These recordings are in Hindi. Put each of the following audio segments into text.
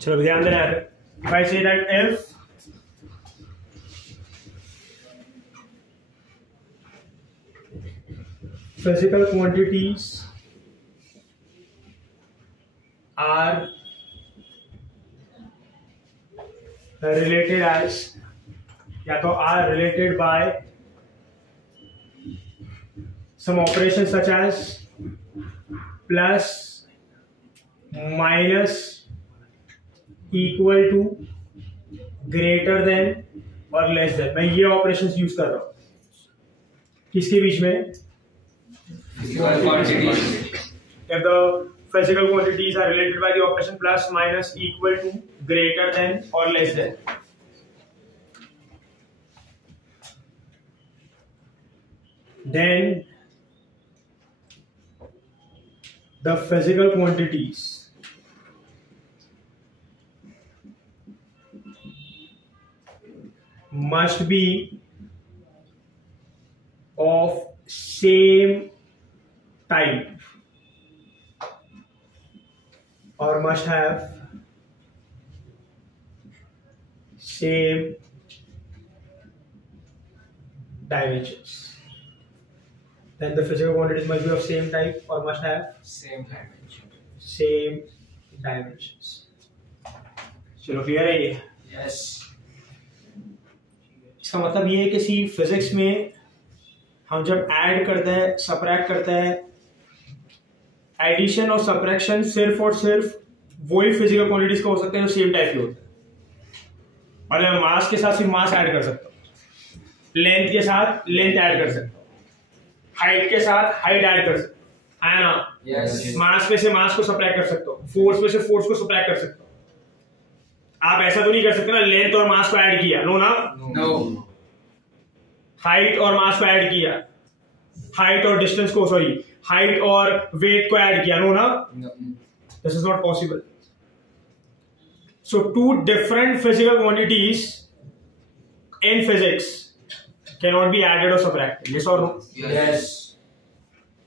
चलो ध्यान देना है। If I say that if physical quantities are related as, या तो are related by some operations such as plus, minus, equal to, greater than और लेस देन। मैं ये ऑपरेशंस यूज कर रहा हूं किसके बीच में? Physical quantities. If the physical quantities are related by the operation plus, minus, equal to, greater than or less than. Then the physical quantities must be of same type or must have same dimensions. Then the physical quantities must be of same type or must have Same dimension. same dimensions. चलो क्लियर है ये? Yes. इसका मतलब ये है कि सी फिजिक्स में हम जब ऐड करते हैं, सबट्रैक्ट करते हैं, एडिशन और सबट्रैक्शन सिर्फ और सिर्फ वही फिजिकल क्वांटिटीज का हो सकते हैं जो सेम टाइप के होते हैं। और मैं मास के साथ सिर्फ मास ऐड कर सकता हूँ, लेंथ के साथ लेंथ ऐड कर सकता हूँ, हाइट के साथ हाइट ऐड कर सकता हूँ, है ना? Yes. मास पे से मास को सबट्रैक्ट कर सकता हूँ, फोर्स पे से फोर्स को सबट्रैक्ट कर सकता हूँ। आप ऐसा तो नहीं कर सकते ना, लेंथ और मास को ऐड किया, नो ना? No. हाइट और मास को ऐड किया, हाइट और डिस्टेंस को, सॉरी, हाइट और वेट को ऐड किया, नो ना? No. This is not possible. So two different physical quantities in physics can not be added और सबट्रैक्टेड, यस और नो? Yes.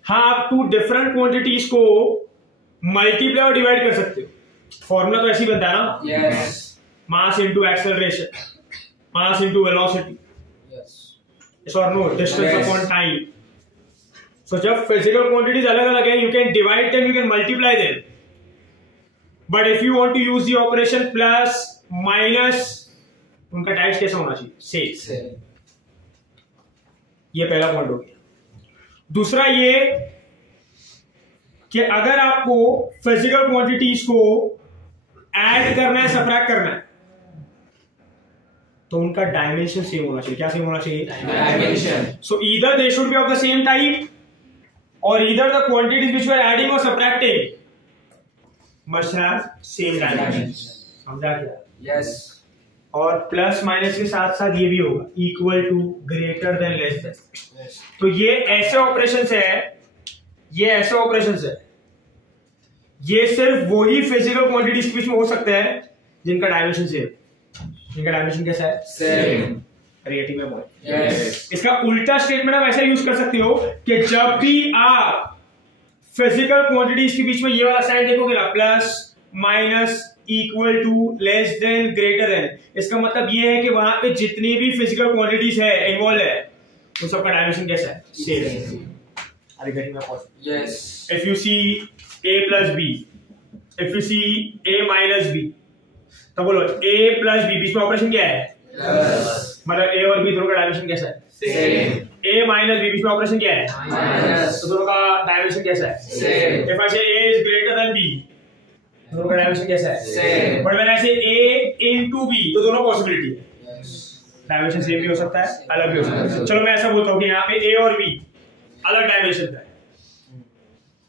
हाँ, आप टू डिफरेंट क्वांटिटीज को मल्टीप्लाई और डिवाइड कर सकते हो। फॉर्मूला तो ऐसे ही बनता है ना? Yes. Mass into acceleration, mass into velocity, Yes. yes or no? Distance Yes. upon time. So जब physical quantities अलग अलग है, you can divide them, you can multiply them. But if you want to use the operation plus, minus, उनका टाइप्स कैसा होना चाहिए? Same. ये पहला पॉइंट हो गया। दूसरा ये कि अगर आपको फिजिकल क्वांटिटीज को ऐड करना है, सबट्रैक्ट करना है, तो उनका डायमेंशन सेम होना चाहिए। क्या सेम होना चाहिए? Dimension. So either they should be of the same type और either the quantities which we are adding और subtracting must have same dimension. समझा क्या? Yes. और प्लस माइनस के साथ साथ ये भी होगा equal to, greater than, less than. Yes. तो ये ऐसे ऑपरेशंस है, ये ऐसे ऑपरेशंस है, ये सिर्फ वही फिजिकल क्वांटिटीज के बीच में हो सकते हैं जिनका डायमेंशन सेम। जिनका डायमेंशन कैसा है? Same. रिएटिव में बोल। Yes. इसका उल्टा स्टेटमेंट आप ऐसा यूज कर सकते हो कि जब भी आप फिजिकल क्वांटिटीज के बीच में ये वाला साइन देखोगे ना, plus, minus, equal to, less than, greater than, इसका मतलब ये है कि वहां पे जितनी भी फिजिकल क्वांटिटीज है इन्वॉल्व है, उन सबका डायमेंशन कैसा है? Same. Are you getting my point? Yes. If you see a plus b, if you see a minus b, तो बोलो a plus b, बीच में ऑपरेशन क्या है? Plus. मतलब a और b दोनों का डायमेंशन कैसा है? Same. a minus b, बीच में ऑपरेशन क्या है? Minus. तो दोनों का डायमेंशन कैसा है? Same. If I say a is greater than b, दोनों का डायमेंशन कैसा है? Same. But when I say a into b, तो दोनों पॉसिबिलिटी है, Yes. डायमेंशन सेम भी हो सकता है, अलग भी हो सकता है। चलो मैं ऐसा बोलता हूँ कि यहाँ पे a और b अलग डायमेंशन का है,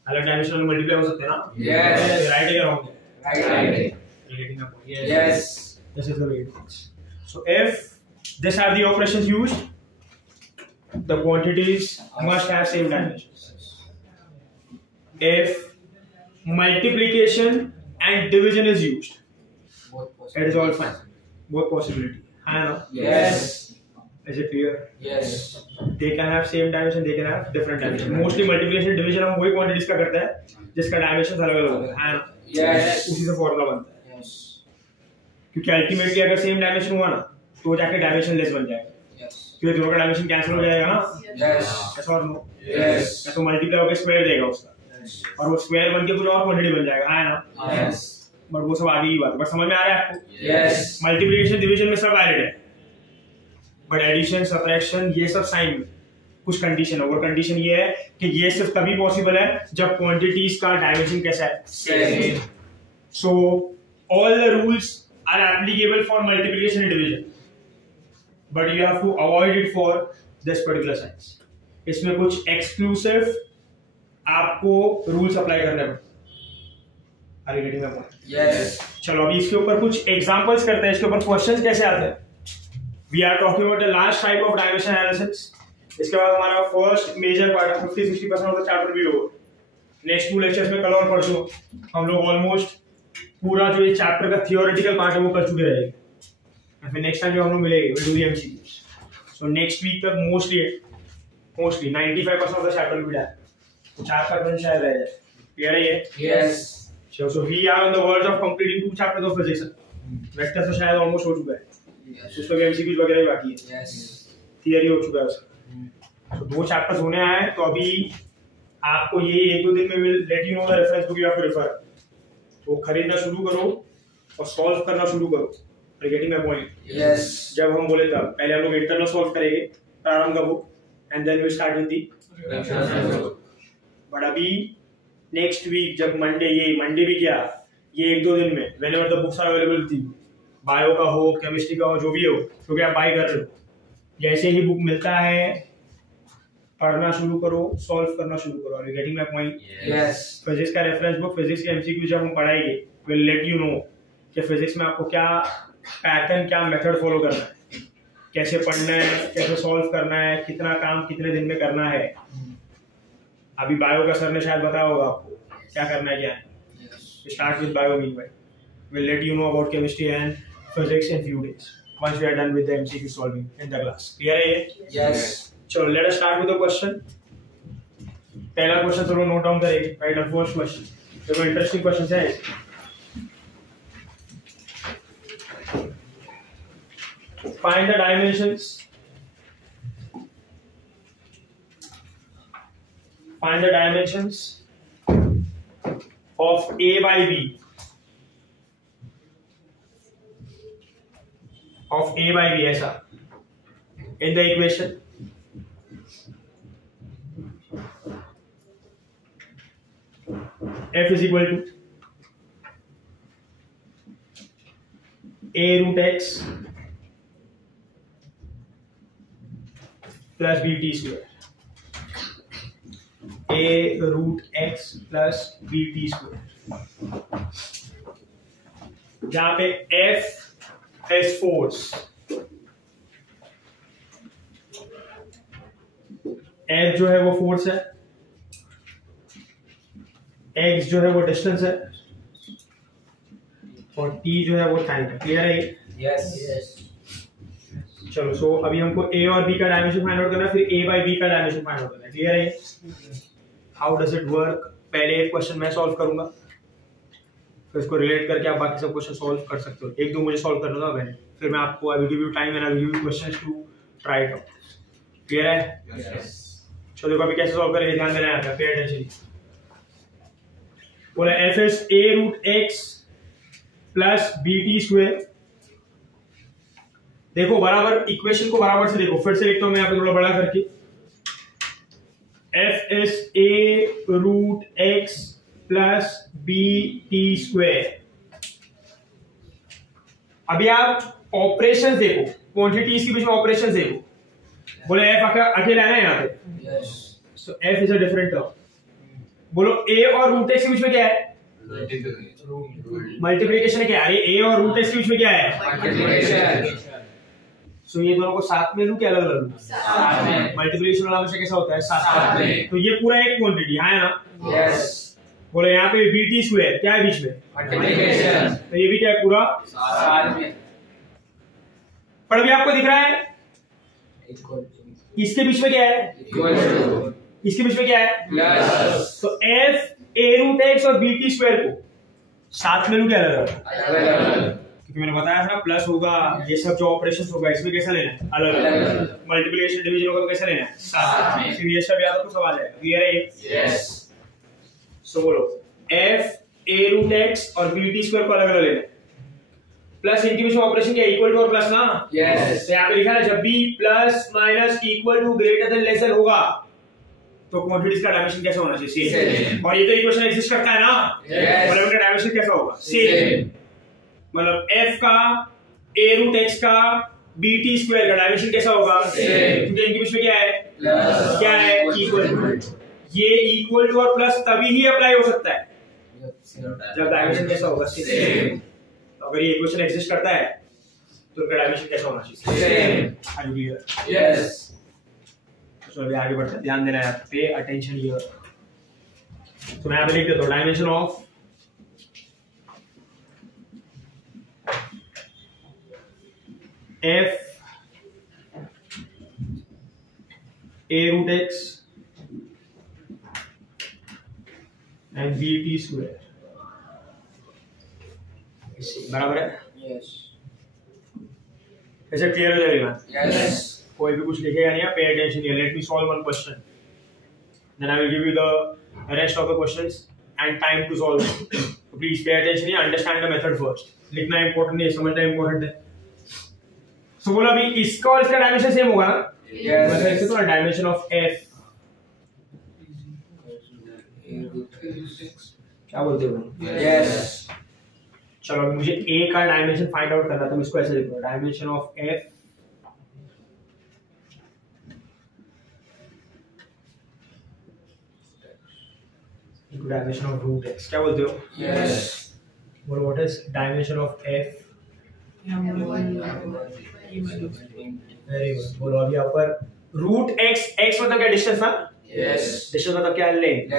अलग डायमेंशन में मल्टीप्लाई हो सकते हैं ना? Yes. राइट है या रॉन्ग है? Right. Relating up. Yes. This is the way it works. So if these are the operations used, the quantities must have same dimensions. If multiplication and division is used, Both possible. it is all fine. Both possibility. है ना? Yes. Is it clear? Yes. They can have same dimension, they can have different dimension. Mostly multiplication division हम वही quantities का करते हैं जिसका dimensions अलग अलग होता है ना? Yes. उसी से फॉर्मूला बनता है। Yes. क्योंकि अल्टीमेटली अगर सेम डायमेंशन हुआ ना तो जाके डायमेंशन लेस बन जाएगा, क्योंकि दोनों का डायमेंशन कैंसिल हो जाएगा ना। ऐसा और नो या तो मल्टीप्लाई होकर स्क्वायर देगा उसका और वो स्क्वायर बन के कुछ और क्वांटिटी बन जाएगा, है ना। बट वो सब आगे की बात है, बट समझ में आ रहा है आपको। मल्टीप्लिकेशन डिवीजन में सब वैलिड है, बट एडिशन सब्ट्रैक्शन ये सब साइन में कुछ कंडीशन है, और कंडीशन ये है कि ये सिर्फ तभी पॉसिबल है जब क्वांटिटीज का डायमेंशन कैसा है, same. So all the rules are applicable for multiplication and division, but you have to avoid it for this particular science. इसमें कुछ एक्सक्लूसिव आपको रूल्स अप्लाई करने पड़ते। Are you getting the point? Yes. चलो अभी इसके ऊपर कुछ एग्जांपल्स करते हैं, इसके ऊपर क्वेश्चंस कैसे आते हैं। We are talking about the last type of dimension analysis. इसके बाद हमारा first major part 50-60% of the chapter भी ओवर। नेक्स्ट 2 लेक्चर्स में कल और परसों हम लोग ऑलमोस्ट पूरा जो ये चैप्टर का थियोरेटिकल पार्ट है वो कर चुके रहेंगे। फिर नेक्स्ट टाइम जो हम लोग मिलेंगे will do the MCQs. So next week तक mostly 95% of the chapter will be done. तो 4 शायद रह जाए। क्लियर है ये? Yes. So we are on the verge of completing 2 chapters of physics. Vector तो शायद ऑलमोस्ट हो चुका है, उसका भी एमसीक्यूज वगैरह ही बाकी है, थियरी हो चुका है उसका। तो 2 चैप्टर्स होने आए हैं, तो अभी आपको ये 1-2 दिन में will let you know the reference book you have to refer. तो खरीदना शुरू करो और सॉल्व करना शुरू करो। Are you getting my point? Yes. जब हम बोले तब पहले हम लोग इंटरनल सॉल्व करेंगे प्रारंभ का book, and then we start with the reference. But अभी नेक्स्ट वीक जब मंडे भी क्या, ये 1-2 दिन में whenever the books are available थी, बायो का हो केमिस्ट्री का हो जो भी हो, क्योंकि आप बाय कर रहे हो, जैसे ही बुक मिलता है पढ़ना शुरू करो, सॉल्व करना शुरू करो। Are you getting my point? Yes. Physics का रेफरेंस बुक, फिजिक्स के एमसीक्यू जब हम पढ़ाएंगे विल लेट यू नो कि फिजिक्स में आपको क्या पैटर्न, क्या मेथड फॉलो करना है, कैसे पढ़ना है, कैसे सॉल्व करना है, कितना काम कितने दिन में करना है। अभी बायो का सर ने शायद बताया होगा आपको क्या करना है, क्या है। Start with bio, meanwhile we'll let you know about chemistry and physics in few days once we are done with the MCQ solving in the class. Clear है ये? Yes. चलो let us start with the question. पहला क्वेश्चन तो नोट डाउन करेंगे, राइट? और फर्स्ट क्वेश्चन देखो, इंटरेस्टिंग क्वेश्चन है। Find the dimensions. Find the dimensions of A by B. Of A by B ऐसा in the equation F is equal to A root x plus bt square. A root x plus bt square, जहाँ पे F is force, F जो है वो फोर्स है, x जो है वो डिस्टेंस है, और t जो है वो टाइम है। क्लियर है? यस। चलो सो अभी हमको a और b का डायमेंशन फाइंड आउट करना है, फिर a by b का डायमेंशन फाइंड आउट करना है। क्लियर है? How does it work? पहले एक क्वेश्चन मैं सॉल्व करूंगा, फिर इसको रिलेट करके आप बाकी सब क्वेश्चन सॉल्व कर सकते हो। 1-2 मुझे सॉल्व करना था मैंने, फिर मैं आपको I will give you time and I will give you questions to try it out. Clear है? यस। चलो देखो अभी कैसे सॉल्व करेंगे, ध्यान देना है, पे अटेंशन। बोला f is a root x plus bt square। देखो बराबर इक्वेशन को बराबर से देखो, फिर से लिखता हूं मैं यहाँ पे थोड़ा बड़ा करके। f is a root x plus bt square। अभी आप ऑपरेशन देखो, क्वांटिटीज के बीच में ऑपरेशन देखो। बोले f अकेला है ना यहाँ पे, सो f is a different term. बोलो a और रूट x के बीच में क्या है? मल्टीप्लिकेशन। क्या है? a और रूट x के बीच में क्या है? मल्टीप्लिकेशन। सो ये दोनों को साथ में लूं क्या अलग अलग लूं? साथ में। मल्टीप्लिकेशन वाला हमेशा कैसा होता है? साथ में। तो ये पूरा एक क्वांटिटी है ना? यस। बोले यहाँ पे bt स्क्वायर क्या है बीच में? मल्टीप्लिकेशन। तो ये भी क्या है? पूरा साथ में। पर अभी आपको दिख रहा है इसके बीच में क्या है? इसके बीच में क्या है? प्लस। तो f a रूट x और bt स्क्वायर को साथ में लूं क्या अलग अलग? क्योंकि मैंने बताया था प्लस होगा, ये सब जो ऑपरेशंस होगा इसमें कैसा लेना है, अलग अलग। मल्टीप्लिकेशन डिवीजन होगा तो कैसा लेना है, साथ में। फिर ये सब याद हो तो सवाल आएगा। क्लियर है ये? यस। सो बोलो f a रूट x और b t स्क्वायर को अलग अलग लेना है, प्लस इनके बीच में ऑपरेशन क्या, इक्वल टू और प्लस ना। यस। तो यहाँ पे लिखा है जब भी plus minus equal to greater than less than होगा तो क्वांटिटीज का डायमेंशन कैसा होना चाहिए, सेम। और ये तो इक्वेशन एग्जिस्ट करता है ना, यस। मतलब इनका डायमेंशन कैसा होगा, सेम। मतलब f का a रूट x का b t स्क्वायर का डायमेंशन कैसा होगा, सेम। क्योंकि इनके बीच में क्या है, क्या है, इक्वल टू। ये इक्वल टू और प्लस तभी ही अप्लाई हो सकता है जब डायमेंशन कैसा होगा, सेम। तो अगर ये इक्वेशन एग्जिस्ट करता है तो इनका डायमेंशन कैसा होना चाहिए, same. Are you clear? Yes. तो अभी आगे बढ़ते हैं, ध्यान देना है, पे अटेंशन हियर। तो मैं यहाँ पे लिख देता हूँ dimension of f a root x and b t square बराबर है? यस। ऐसे क्लियर हो जाएगा? यस। कोई भी कुछ लिखेगा नहीं, pay attention here. Let me solve one question, then I will give you the rest of the questions and time to solve. Please pay attention here, understand the method first. लिखना इंपॉर्टेंट है, समझना इंपॉर्टेंट है। सो बोला अभी इसका और इसका डायमेंशन सेम होगा ना? यस। मतलब इससे तो डायमेंशन ऑफ f क्या बोलते हो? यस। चलो अभी मुझे a का डायमेंशन फाइंड आउट करना, तो मैं इसको ऐसे लिखूंगा, dimension of f equal dimension of root x। क्या बोलते हो? यस। बोलो what is dimension of f? Very good. बोलो अभी यहाँ पर रूट x, x मतलब क्या, डिस्टेंस ना? यस। डिस्टेंस मतलब क्या, लेंथ।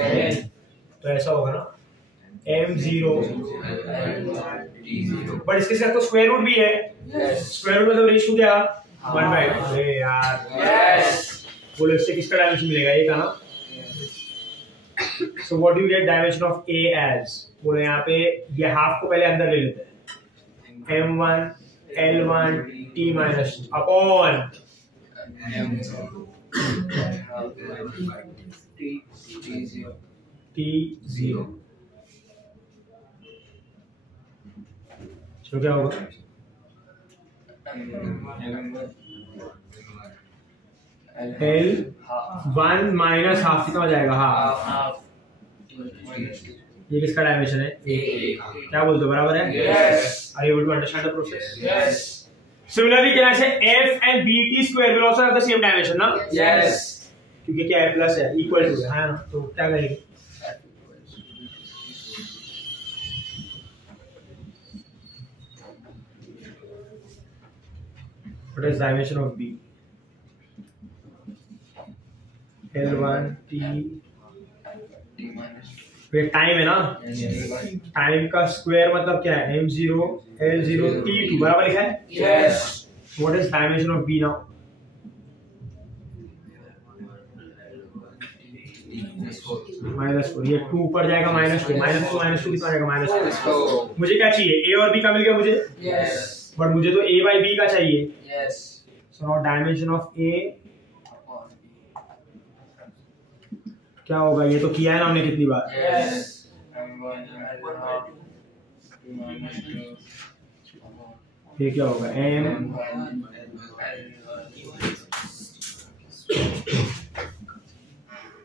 तो ऐसा होगा ना m0, बट इसके साथ तो स्क्वायर रूट भी है। यस। स्क्वायर रूट मतलब रेशियो क्या, 1/2। अरे यार, यस। बोलो इससे किसका डायमेंशन मिलेगा, ये का ना। So what do you get dimension of a as? बोलो यहाँ पे ये हाफ को पहले अंदर ले लेते हैं, m1 l1 t minus upon t0। चलो क्या होगा, l1 माइनस हाफ कितना हो जाएगा, हाफ। ये किसका डायमेंशन है, a। क्या बोलते हो, बराबर है? Yes. Are you able to understand the process? Yes. Similarly can I say f and bt square will also have the same dimension ना? यस। क्योंकि क्या है, प्लस है, इक्वल टू है ना। तो क्या करेंगे, what is dimension of b? l1 t, ये टाइम है ना, टाइम का स्क्वायर मतलब क्या है, m0 l0 t2 बराबर लिखा है? Yes. What is dimension of b now? -4। ये 2 ऊपर जाएगा, -2 कितना जाएगा, -2। मुझे क्या चाहिए, a और b का मिल गया मुझे, यस। बट मुझे तो a by b का चाहिए। Yes. So now dimension of a क्या होगा, ये तो किया है ना हमने कितनी बार। यस। ये क्या होगा, m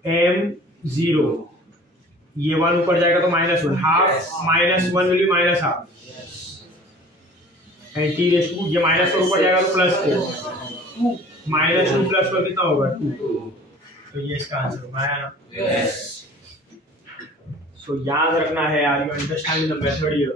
m0, ये 1 ऊपर जाएगा तो -1, half -1 will be -half, and t raise to ये -4 ऊपर जाएगा तो +4, -2 + 4 कितना होगा, 2। तो ये इसका आंसर होगा, है ना? यस। सो याद रखना है, are you understanding the method here?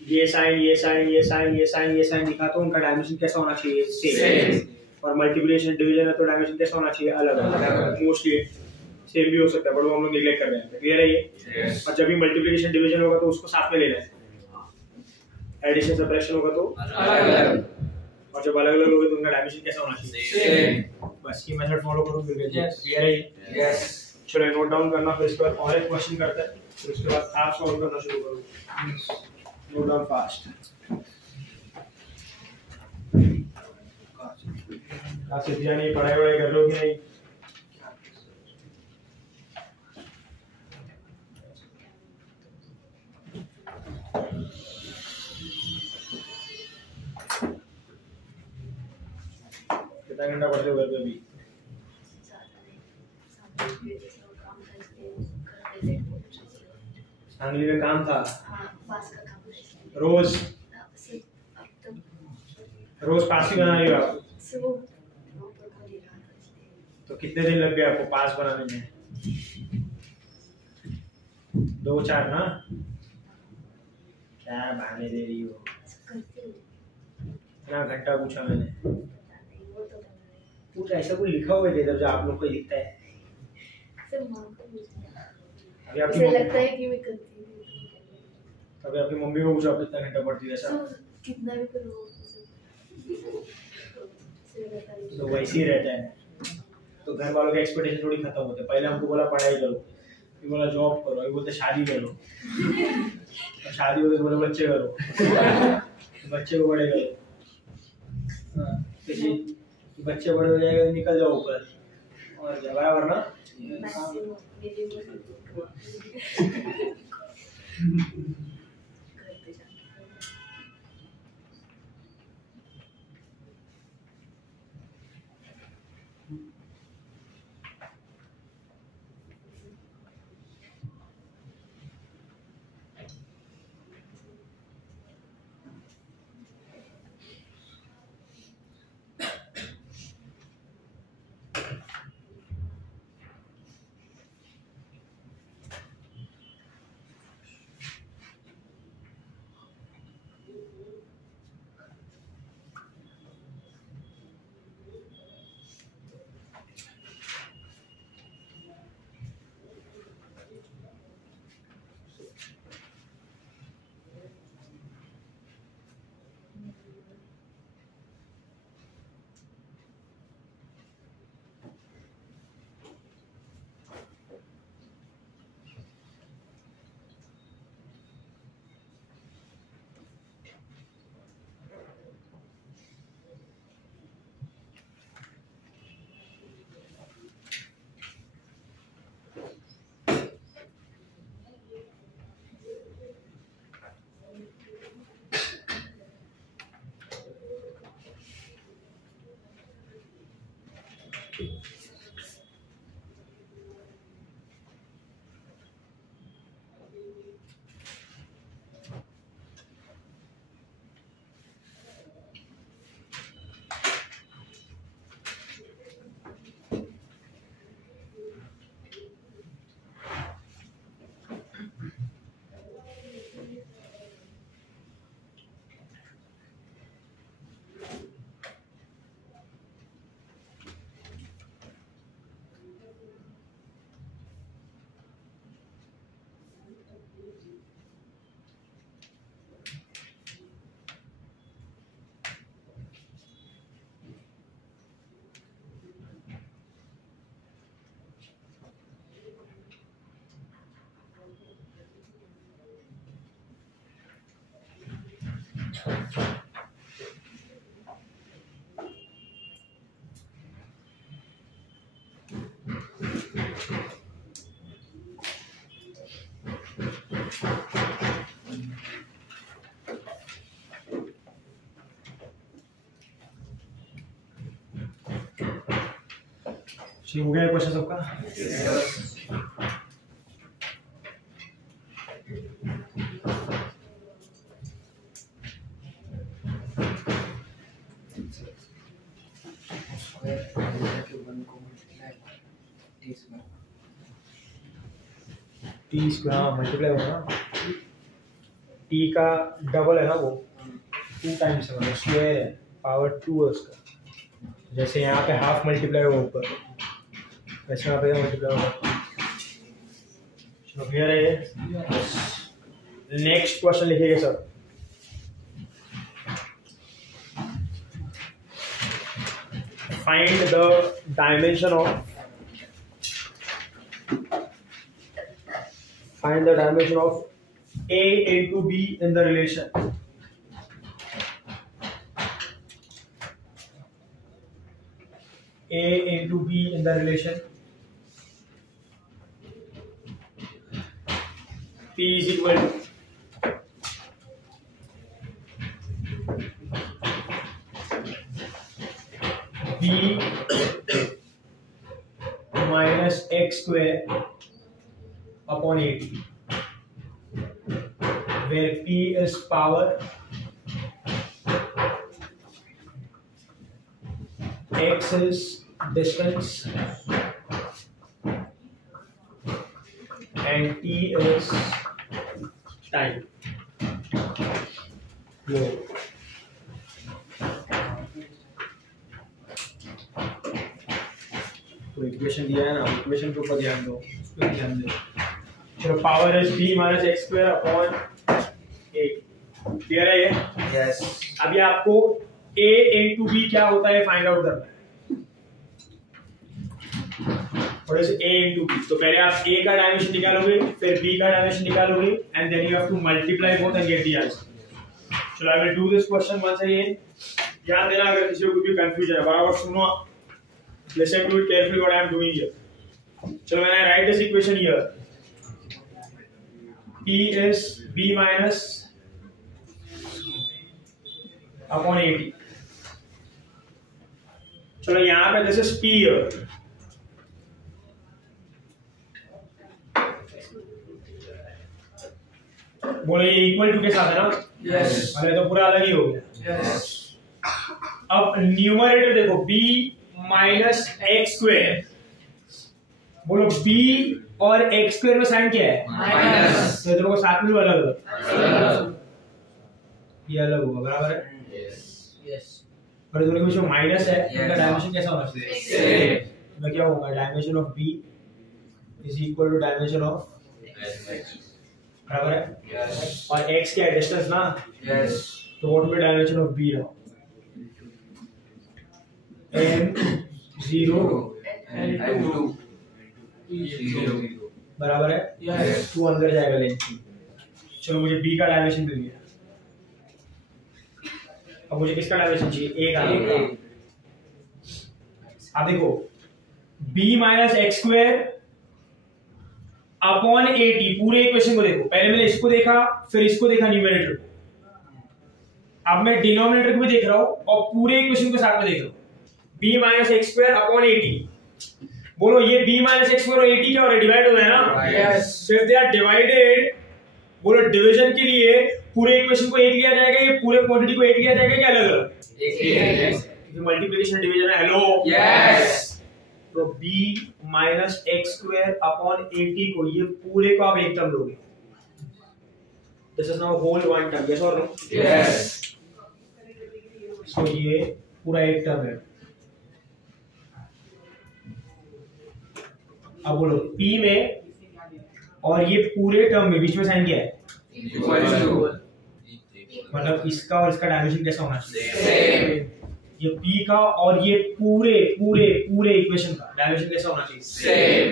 ये साइन ये साइन ये साइन ये साइन ये साइन दिखा तो उनका डायमेंशन कैसा होना चाहिए, सेम। और मल्टीप्लिकेशन डिवीजन है तो डायमेंशन कैसा होना चाहिए, अलग अलग। मोस्टली सेम भी हो सकता है, बट वो हम लोग नेग्लेक्ट कर रहे हैं। क्लियर है ये? यस। और जब भी मल्टीप्लिकेशन डिवीजन होगा तो उसको साथ में लेना है, एडिशन सब्ट्रैक्शन होगा तो अलग अलग, और जब अलग अलग होगा तो उनका डायमेंशन कैसा होना चाहिए, सेम। बस ये मेथड फॉलो करो फिर Yes. क्लियर है ये? यस। चलो नोट डाउन करना, फिर इसके बाद और एक क्वेश्चन करते हैं, फिर उसके बाद आप सॉल्व करना शुरू करो। Note down fast. काशिफ जानी पढ़ाई वढ़ाई कर लो कि नहीं? कितना घंटा पढ़ते हो घर पे अभी? सांगली में काम था? रोज रोज पास ही बना रही हो आप? तो कितने दिन लग गए आपको पास बनाने में? 2-4 ना? क्या बहाने दे रही हो? इतना घंटा पूछा मैंने। कुछ ऐसा कुछ लिखा हुआ है जब आप लोग को लिखता है। अभी आपकी लगता है कि मैं करती हूँ। अभी आपकी मम्मी को पूछो आप कितना घंटा पढ़ती है? ऐसा कितना भी करो तो वैसे ही रहता है। तो घर वालों के एक्सपेक्टेशन थोड़ी खत्म होते। पहले हमको बोला पढ़ाई करो, फिर बोला जॉब करो, अभी बोलते शादी करो, और शादी होते तो बोले बच्चे करो, बच्चे को बड़े करो। बच्चे बड़े हो जाएंगे तो निकल जाओ ऊपर और बराबर ना। हो गया क्वेश्चन सबका? टी स्क्वायर मल्टीप्लाई होगा, टी का डबल है ना, वो 2 टाइम्स है, मतलब स्क्वायर है, पावर 2 है उसका। जैसे यहाँ पे हाफ मल्टीप्लाई होगा ऊपर, वैसे यहाँ पे मल्टीप्लाई होगा। चलो क्लियर है ये? नेक्स्ट क्वेश्चन लिखिएगा sir. Find the dimension of A into B in the relation. A into B in the relation. P is equal to B minus x square upon 80, where P is power, x is distance, and T is time. तो इक्वेशन दिया है ना, इक्वेशन के ऊपर ध्यान दो, उस पर ध्यान दो। चलो power is b minus x square upon 8, clear है ये? यस। अभी आपको a into b क्या होता है फाइंड आउट करना है। What is a into b? तो पहले आप a का डायमेंशन निकालोगे, फिर b का डायमेंशन निकालोगे, and then you have to multiply both and get the answer. So I will do this question once again. ध्यान देना अगर किसी को भी कंफ्यूजन है, बराबर सुनो, listen to it carefully what I am doing here. चलो when I write this equation here, p is b minus upon 80. चलो यहाँ पे this is p here. बोलो ये इक्वल टू के साथ है ना? यस। अरे तो पूरा अलग ही हो गया। यस। अब न्यूमरेटर देखो b माइनस एक्स स्क्वायर, बोलो b और एक्स स्क्वायर में साइन क्या है? माइनस। तो दोनों को साथ में अलग अलग, अलग। ये अलग होगा, बराबर है? यस। यस। और दोनों के बीच में माइनस है, Yes. इनका डायमेंशन कैसा होना चाहिए? सेम। तो क्या होगा? Dimension of b is equal to dimension of, बराबर है? यस। और x क्या है? डिस्टेंस ना? यस। तो what will be dimension of b now? m0 and 2 0 बराबर है? यस। 2 अंदर जाएगा लेंथ। चलो मुझे b का डायमेंशन मिल गया, अब मुझे किसका डायमेंशन चाहिए? a का। अब देखो b minus x square upon 80, पूरे इक्वेशन को देखो, पहले मैंने इसको देखा, फिर इसको देखा न्यूमरेटर को, अब मैं डिनोमिनेटर को भी देख रहा हूं और पूरे इक्वेशन को साथ में देख रहा हूं। b minus x square upon 80, बोलो ये b माइनस एक्स स्क्वायर और 80 क्या हो रहा है? डिवाइड हो रहा है ना? Yes. So if they are divided, बोलो डिवीजन के लिए पूरे इक्वेशन को एक लिया जाएगा, ये पूरे क्वांटिटी को एक लिया जाएगा क्या अलग अलग? क्योंकि मल्टीप्लिकेशन डिवीजन है। Hello, yes. तो b minus x square upon 80 को, ये पूरे को आप एक टर्म लोगे, this is now whole one term, yes और नो? यस। सो ये पूरा एक टर्म है। अब बोलो p में और ये पूरे टर्म में बीच में साइन क्या है? Equal to. मतलब इसका और इसका डायमेंशन कैसा होना चाहिए? सेम। ये p का और ये पूरे पूरे पूरे इक्वेशन का डायमेंशन कैसा होना चाहिए? सेम।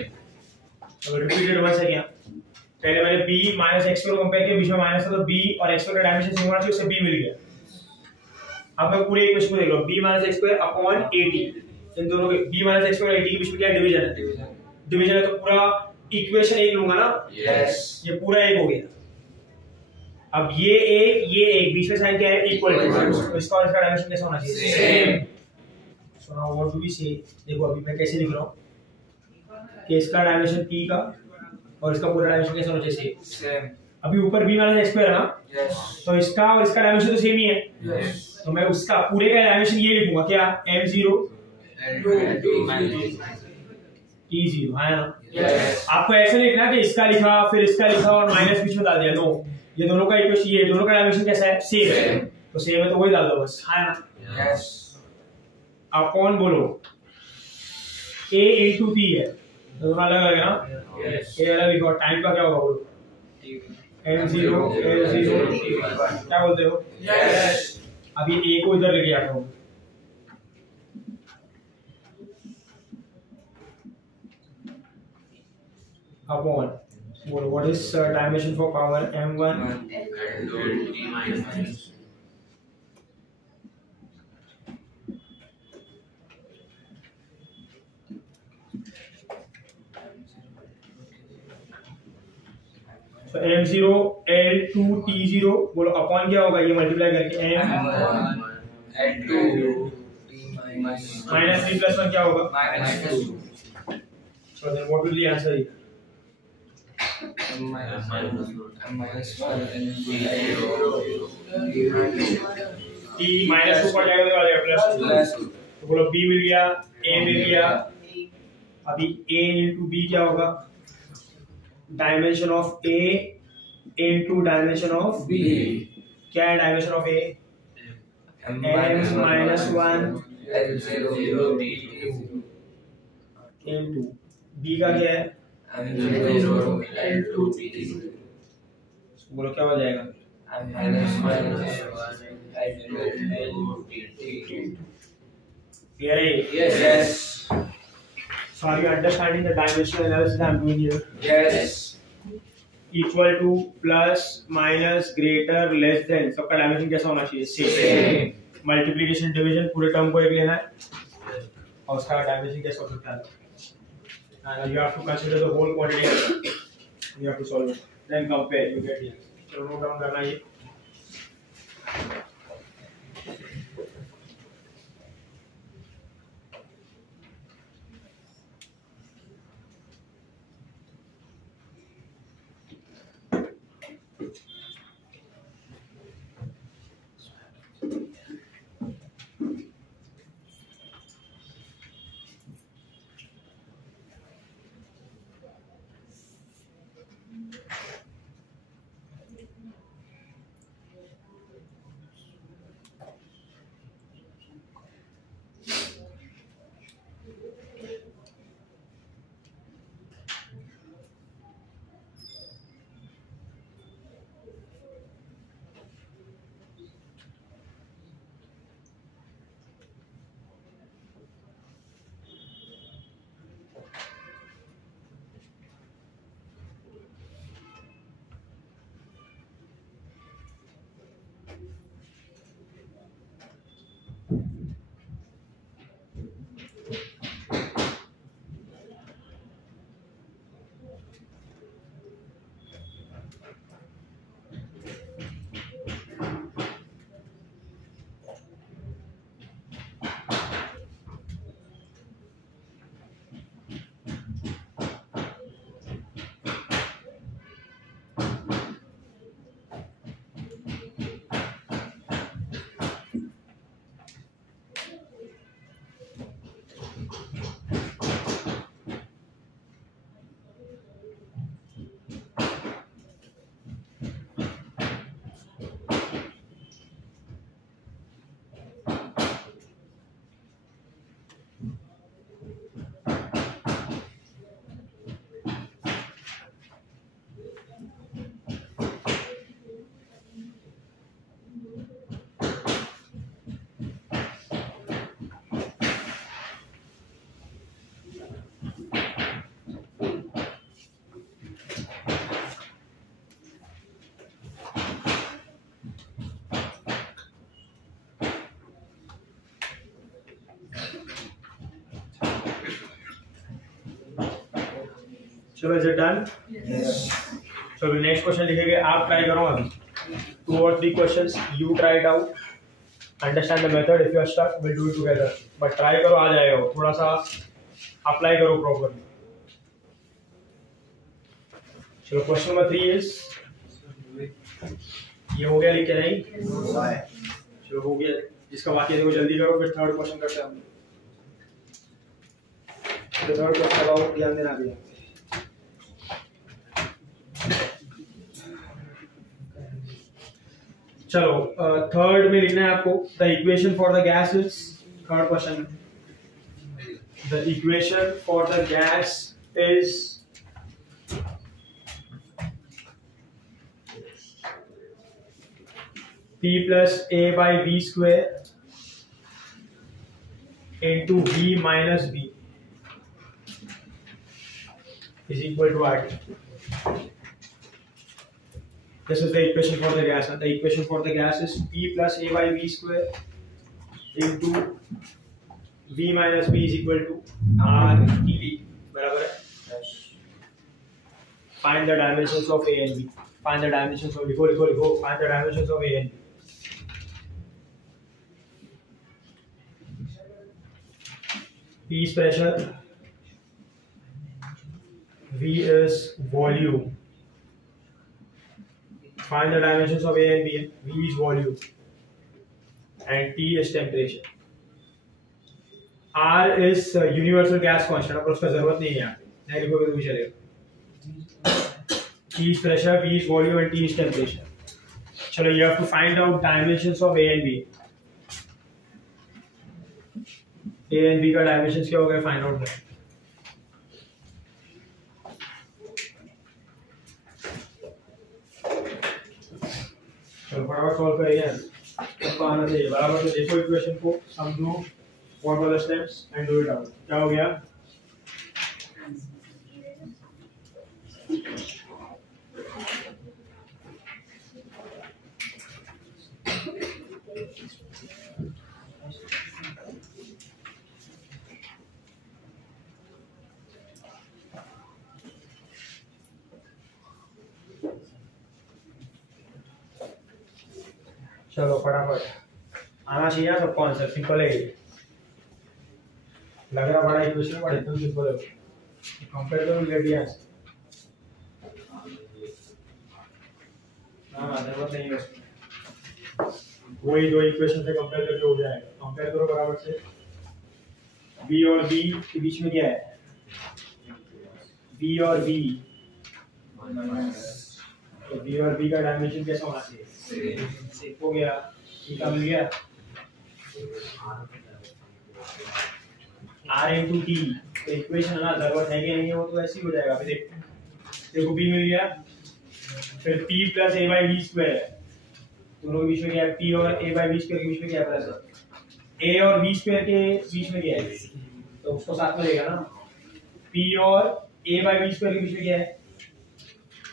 अब रिपीटेड वंस अगेन, पहले मैंने b माइनस एक्स को कंपेयर किया, बीच में माइनस था, तो b और x का डायमेंशन सेम होना चाहिए, उससे b मिल गया। अब मैं पूरे इक्वेशन को देख लो, b minus x square upon 80, इन दोनों के b माइनस एक्स स्क्वायर और 80 के बीच में क्या डिवीजन है? डिवीजन है, तो पूरा इक्वेशन एक लूंगा ना? यस। ये पूरा एक हो गया। अब ये एक बीच में साइन क्या है? इक्वल टू, तो इसका और इसका डायमेंशन कैसा होना चाहिए? Same. So now what do we say? देखो अभी मैं कैसे लिख रहा हूं कि इसका डायमेंशन p का और इसका पूरा डायमेंशन कैसा होना चाहिए? सेम। अभी ऊपर b माइनस एक्स स्क्वायर है ना, यस। तो इसका और इसका डायमेंशन तो सेम ही है, यस। तो मैं उसका पूरे का डायमेंशन ये लिखूंगा क्या? m0 and 2 minus t0 है ना? यस। आपको ऐसे लिखना कि इसका लिखा फिर इसका लिखा और माइनस बीच में डाल दिया, नो, ये दोनों का इक्वेशन, ये दोनों का डायमेंशन कैसा है? सेम है, तो सेम है तो वही डाल दो बस, है ना? यस। अपॉन बोलो a into p है, तो दोनों अलग अलग है ना? यस। a अलग लिखो, टाइम का क्या होगा बोलो? m0 क्या बोलते हो? यस। अभी a को इधर लेके आता हूँ, upon what is dimension for power m1? and t minus So m0 l2 t0 बोलो अपॉन क्या होगा ये मल्टीप्लाई करके m and 2 t minus minus 3 plus 1 क्या होगा minus 2 so then what will the answer be minus 1 and t minus 2 पर जाएगा तो आ जाएगा प्लस 2 तो बोलो b मिल गया a मिल गया अभी a into b क्या होगा dimension of a into dimension of b क्या है dimension of a m minus 1 L0 into b का क्या है M0 L2 बोलो क्या हो जाएगा minus 1 L2 clear है Yes. so are you understanding the dimensional analysis I'm doing here Yes. equal to plus minus greater less than सबका डायमेंशन कैसा होना चाहिए Same. मल्टीप्लिकेशन डिवीजन पूरे टर्म को एक लेना है और उसका डायमेंशन कैसा हो सकता है and you have to consider the whole quantity you have to solve it then compare you get here चलो नोट डाउन करना ये चलो इज इट डन Yes. चलो नेक्स्ट क्वेश्चन लिखेंगे आप ट्राई करो अभी 2 or 3 questions you try it out understand the method if you are stuck we'll do it together but try करो आ जाएगा थोड़ा सा अप्लाई करो प्रॉपर्ली चलो क्वेश्चन नंबर 3 इज ये हो गया लिख के नहीं चलो हो गया जिसका बाकी है वो जल्दी करो फिर थर्ड क्वेश्चन करते हैं हम तो थर्ड क्वेश्चन लगाओ ध्यान देना भी चलो थर्ड में लिखना है आपको the equation for the gas is third question the equation for the gas is p plus a by v square into v minus b is equal to RT. This is the equation for the gas. And the equation for the gas is P plus A by V square into V minus B is equal to R TV. बराबर है. Find the dimensions of A and B. Find the dimensions of लिखो. Find the dimensions of A and B. P is pressure. V is volume. Find the dimensions of A and B. V is volume and T is temperature. R is universal gas constant. अब उसका जरूरत नहीं है यहाँ पे. नहीं लिखोगे तो भी चलेगा. P is pressure, V is volume and T is temperature. चलो, you have to find out dimensions of A and B. A and B का dimensions क्या हो गया? Find out that. चलो फटाफट सॉल्व करेंगे. सबको आना चाहिए बराबर. तो देखो इक्वेशन को, समझो what are the steps and do it out. क्या हो गया? चलो फटाफट आना चाहिए सबको आंसर. सिंपल है. लग रहा बड़ा इक्वेशन बड़ा एकदम सिंपल है. कंपेयर करो लेट दिया. ना जरूरत नहीं है उसमें. वही दो इक्वेशन से कंपेयर करके हो जाएगा. कंपेयर करो बराबर से. B और B के बीच में क्या है? B और B. तो B और B का डायमेंशन कैसा होना चाहिए? हो गया. क्या मिल गया? R into T. तो इक्वेशन ना जरूरत है कि नहीं है, वो तो ऐसे ही हो जाएगा. अभी देखो B मिल गया. फिर P plus A by V square है. दोनों के बीच में क्या है? P और A by V square के बीच में क्या है? प्लस A और V square के बीच में क्या है? तो उसको साथ में लेगा ना. P और A by V square के बीच में क्या है?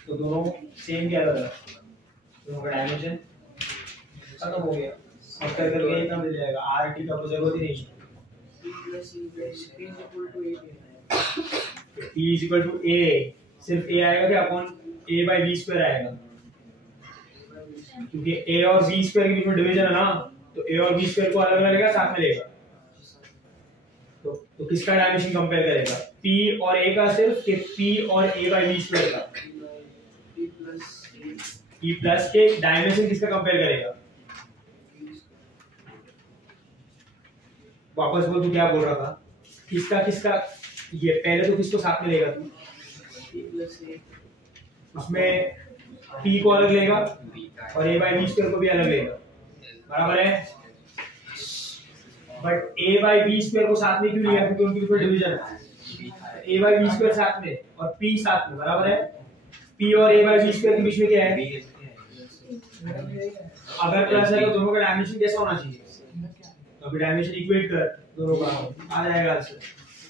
तो दोनों सेम क्या लग रहा है? दोनों का डायमेंशन खत्म हो गया. कंपेयर करके इतना मिल जाएगा. आर टी का तो जरूरत ही नहीं है. P is equal to A. सिर्फ A आएगा क्या? Upon A by V square आएगा. क्योंकि A और V square के बीच में डिवीजन है ना, तो A और V square को अलग अलग लेगा, साथ में लेगा. तो किसका डायमेंशन कंपेयर करेगा? P और A का सिर्फ, कि P और A by V square का? P प्लस के डायमेंशन किसका कंपेयर करेगा? वापस बोल, तू क्या बोल रहा था? किसका ये पहले तो किसको साथ में लेगा तू? उसमें P को अलग लेगा और A by V square को भी अलग लेगा. बराबर है. But A by V square को साथ में क्यों लिया? क्योंकि उनके बीच में डिवीजन है. A by V square साथ में और P साथ में. बराबर है. P और A by V square के बीच में क्या है? अगर प्लस है तो दोनों का डायमेंशन कैसा होना चाहिए? तो अभी डायमेंशन इक्वेट कर दोनों का, आ जाएगा आंसर.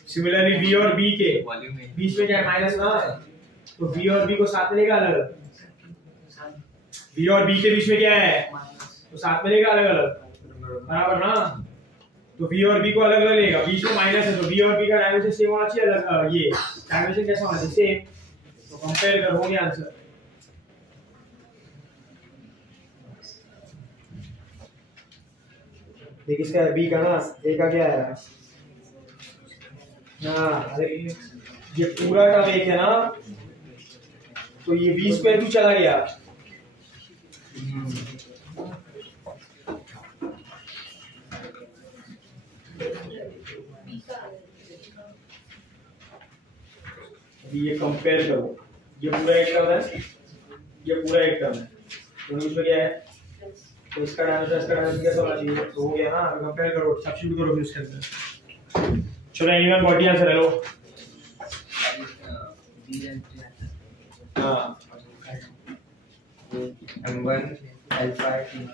सिमिलरली B और B के बीच में क्या है? माइनस ना. तो B और B को साथ में लेगा अलग. B और B के बीच में क्या है? तो साथ में लेगा अलग अलग. बराबर ना. तो B और B को अलग अलग लेगा. बीच में माइनस है तो B और B का डायमेंशन सेम होना चाहिए. अलग ये डायमेंशन कैसा होना चाहिए? सेम. तो कंपेयर कर, हो गया आंसर. देख इसका B का ना, A का क्या है? हाँ, ये पूरा टर्म एक है ना, तो ये V स्क्वायर क्यों चला गया? ये कंपेयर करो. ये पूरा एक टर्म है, ये पूरा एक टर्म है. दोनों में क्या है? तो इसका डायमेंशन कैसा होना चाहिए? तो हो गया ना. कंपेयर करो, सब्स्टिट्यूट करो फिर इसके अंदर. चलो एनीवन बॉडी आंसर है. लो हाँ, M1 alpha T.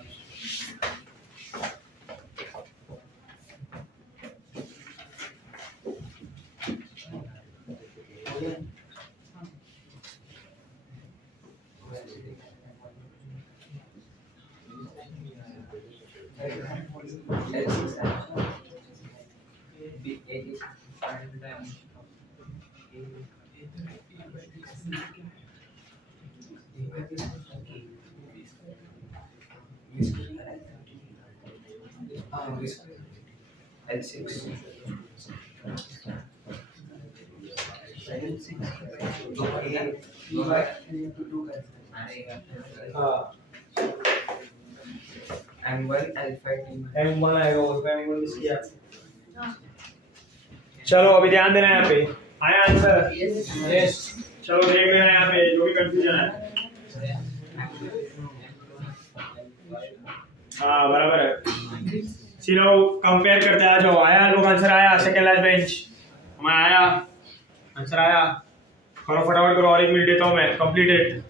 M1 आएगा उसमें M1 मिस किया। चलो अभी ध्यान देना यहाँ पे, आया आंसर? यस। चलो देख लेना यहाँ पे जो भी कंफ्यूजन है। हाँ बराबर है। चलो कंपेयर करते आ जाओ। आया लोग आंसर? आया सेकंड लास्ट बेंच हमारा आया आंसर आया। करो फटाफट करो और 1 मिनट देता हूँ मैं। कंप्लीटेड।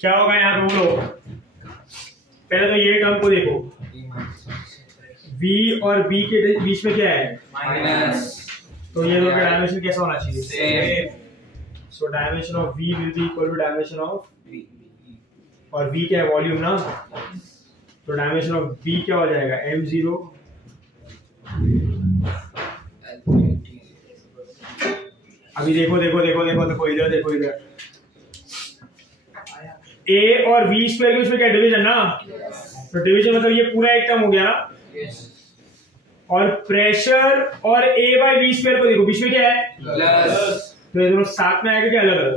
क्या होगा यहाँ पे बोलो? पहले तो ये टर्म को देखो, v और b के बीच में क्या है? माइनस। तो ये दोनों का डायमेंशन कैसा होना चाहिए? Same. So dimension of v will be equal to dimension of v, और v क्या है? वॉल्यूम ना। तो डायमेंशन ऑफ v क्या हो जाएगा? m0। अभी देखो देखो देखो देखो देखो इधर देखो इधर। a और v स्क्वायर के बीच में क्या डिवीजन ना? तो डिवीजन मतलब ये पूरा एक टर्म हो गया ना। और प्रेशर और a बाई v स्क्वायर को देखो, बीच में क्या है? प्लस। तो ये दोनों साथ में आएगा क्या अलग अलग?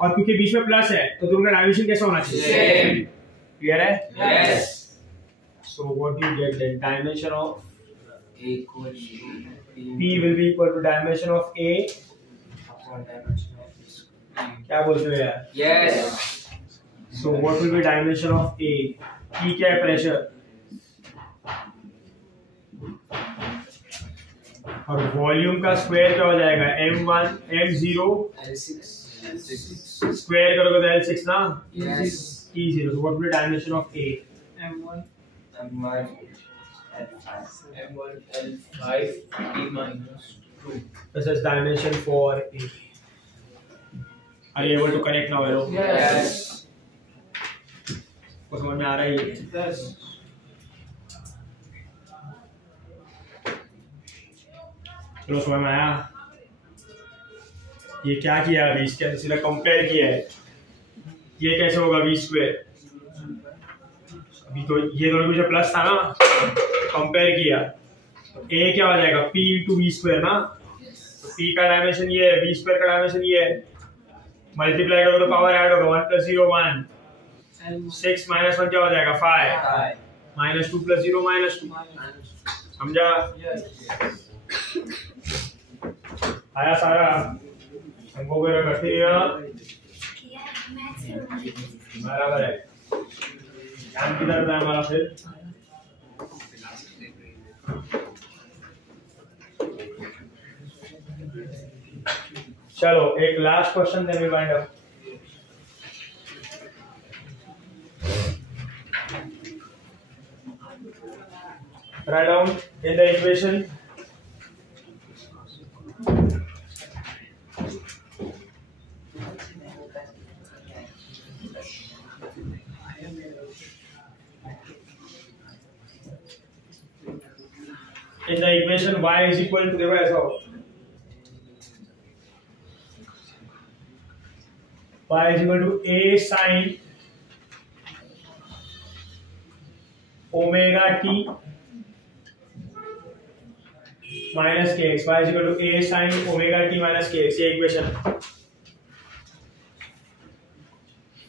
और क्योंकि बीच में प्लस है तो दोनों का डायमेंशन कैसा होना चाहिए? सेम। क्लियर है? Yes. So what do you get then? Dimension of p will be equal to dimension of a upon dimension of v। क्या बोलते हो यार? Yes. So what will be dimension of A? P क्या है? प्रेशर। और वॉल्यूम का स्क्वायर क्या हो जाएगा? M1 M0 स्क्वायर करोगे तो L6 ना? Yes. E0. So what will be dimension of A? M1 L5 T minus 2. This is dimension for A. Are you able to connect now? Hello? Yes. को समझ में आ रहा है ये? Yes. चलो समझ में आया? ये क्या किया अभी? इसके अंदर सीधा कंपेयर किया है। ये कैसे होगा v स्क्वायर? अभी तो ये दोनों में जो प्लस था ना, कंपेयर किया तो a क्या हो जाएगा? p इंटू v स्क्वायर ना। तो p का डायमेंशन ये है, v स्क्वायर का डायमेंशन ये है। मल्टीप्लाई करोगे तो पावर ऐड होगा 1 + 0 1। 6 - 1 क्या हो जाएगा? 5 -2 + 0 -2। समझा? आया सारा? हमको करते बराबर है। ध्यान किधर था हमारा फिर? चलो एक last question then we wind up. Write down in the equation y is equal to, देखो ऐसा हो, y is equal to a sin omega t minus kx। y is equal to a sin omega t minus kx। ये equation.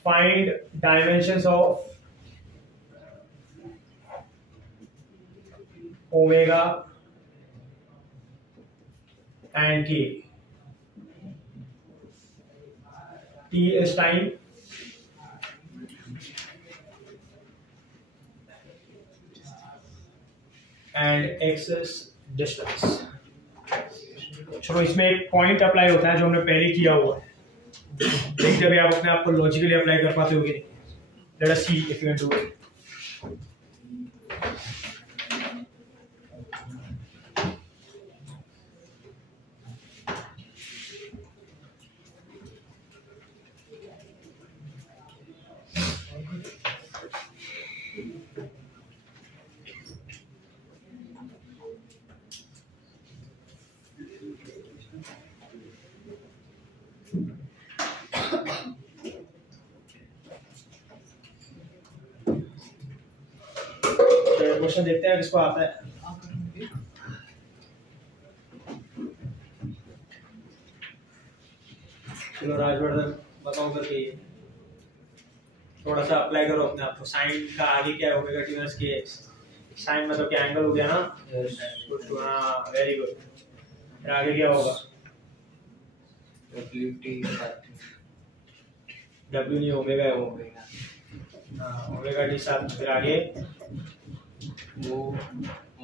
Find dimensions of omega and k। t is time and x is distance। चलो इसमें एक पॉइंट अप्लाई होता है जो हमने पहले किया हुआ है। देखते अभी आप अपने आप को लॉजिकली अप्लाई कर पाते होगे। Let us see if you can do it. Question देखते हैं किसको आता है। चलो राजवर्धन बताओ करके थोड़ा सा अप्लाई करो अपने आप को। साइन का आगे क्या है? ओमेगा टी माइनस के एक्स। साइन मतलब क्या एंगल हो गया ना? गुड टू, हाँ वेरी गुड। फिर आगे क्या होगा? डब्ल्यू नहीं ओमेगा है, ओमेगा। हाँ ओमेगा टी साथ। फिर आगे वो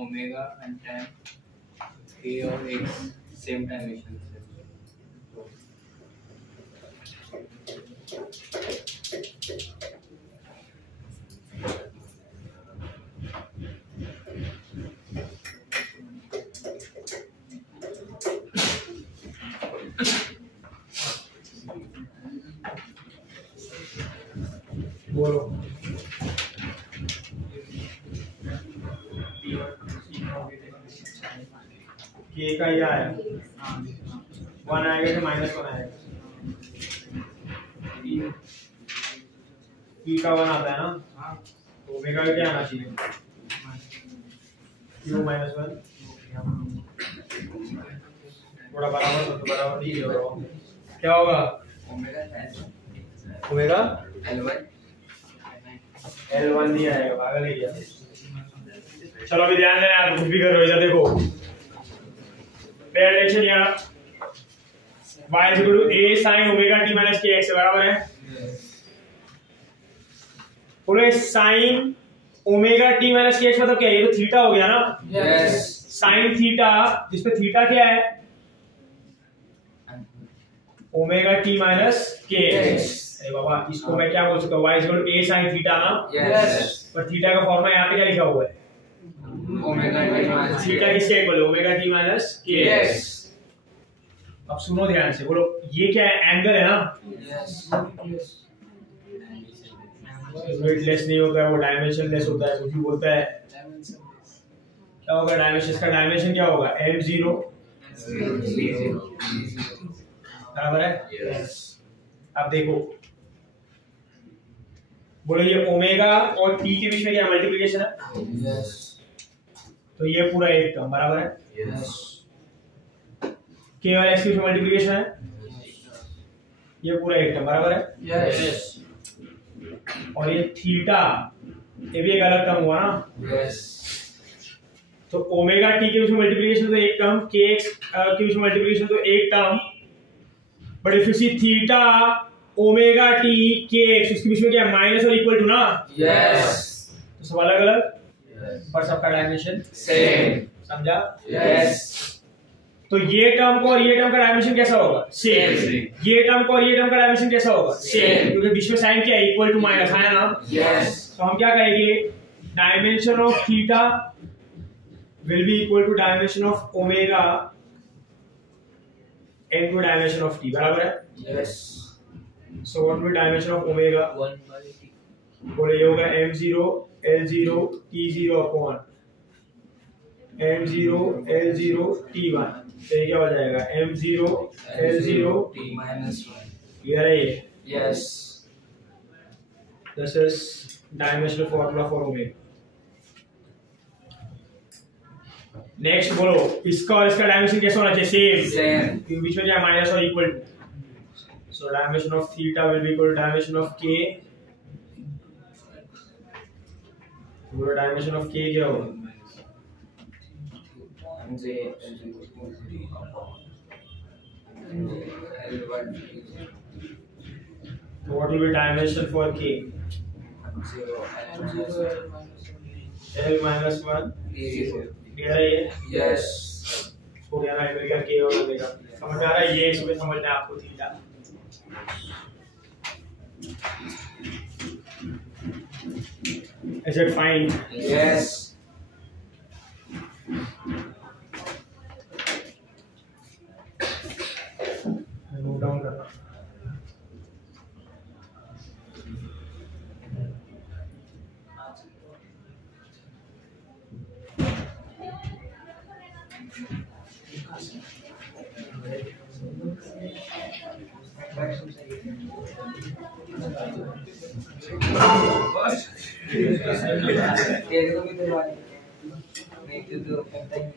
ओमेगा एंड टाइम के और एक्स सेम डायमेंशन से। बोलो के का ये आया 1 आएगा कि -1 आएगा? ई का 1 आता है ना, तो ओमेगा का क्या आना चाहिए? क्यू -1। थोड़ा बराबर तो बराबर नहीं होगा, क्या होगा? ओमेगा L1 नहीं आएगा, पागल है क्या? चलो अभी ध्यान देना, आप कुछ भी कर रहे हो इधर देखो, पे अटेंशन यहाँ। y is equal to a sin omega t minus kx बराबर है। बोलो sin omega t minus kx मतलब क्या है? ये तो थीटा हो गया ना? यस। sin थीटा, जिसपे थीटा क्या है? Omega t minus kx। अरे बाबा इसको मैं क्या बोल सकता हूँ? y is equal to a sin theta ना? यस। पर थीटा का फॉर्मूला यहाँ पे क्या लिखा हुआ है? ओमेगा टी माइनस थीटा किसके इक्वल है? Omega t minus kx। अब सुनो ध्यान से, बोलो ये क्या है? एंगल है ना? यस। वेटलेस नहीं होता है वो, डायमेंशनलेस होता है। कुछ भी बोलता है क्या होगा? डायमेंशन, इसका डायमेंशन क्या होगा? m0 बराबर है। यस। अब देखो, बोलो ये ओमेगा और t के बीच में क्या मल्टीप्लिकेशन है? यस। तो ये पूरा एक टर्म बराबर है। यस। k और x के बीच में मल्टीप्लिकेशन है, ये पूरा एक टर्म बराबर है। यस। और ये थीटा, ये भी एक अलग टर्म हुआ ना? यस। तो ओमेगा t के बीच में मल्टीप्लिकेशन तो एक टर्म, kx के बीच में मल्टीप्लिकेशन तो एक term, but if you see theta omega t kx, उसके बीच में क्या माइनस और इक्वल टू ना? यस। तो सब अलग अलग पर सबका डायमेंशन सेम। समझा? यस। तो ये टर्म को और ये टर्म का डायमेंशन कैसा होगा? सेम। ये टर्म को और ये टर्म का डायमेंशन कैसा होगा? सेम, क्योंकि बीच में साइन क्या है? इक्वल टू माइनस है ना? यस। तो हम क्या कहेंगे? Dimension of theta will be equal to dimension of omega into dimension of t बराबर है? Yes. So what will be dimension of omega? 1/t। बोले ये होगा m0 l0 t0 upon m0 l0 t1। तो ये क्या हो जाएगा? m0 l0 t -1। क्लियर है ये? Yes. This is dimensional formula for omega। Next बोलो, इसका और इसका डायमेंशन कैसा होना चाहिए? सेम। क्योंकि बीच में क्या माइनस और equal to. So dimension of theta will be equal to dimension of k. बोलो डायमेंशन ऑफ के क्या होगा? What will be dimension for k? L minus 1। Clear है ये? यस। हो गया ना? इनका के और ओमेगा समझ में आ रहा है? ये इसमें समझना है आपको theta. Is it fine? Yes. Note down करना। ये तो भी दिलवानी नहीं तो करता ही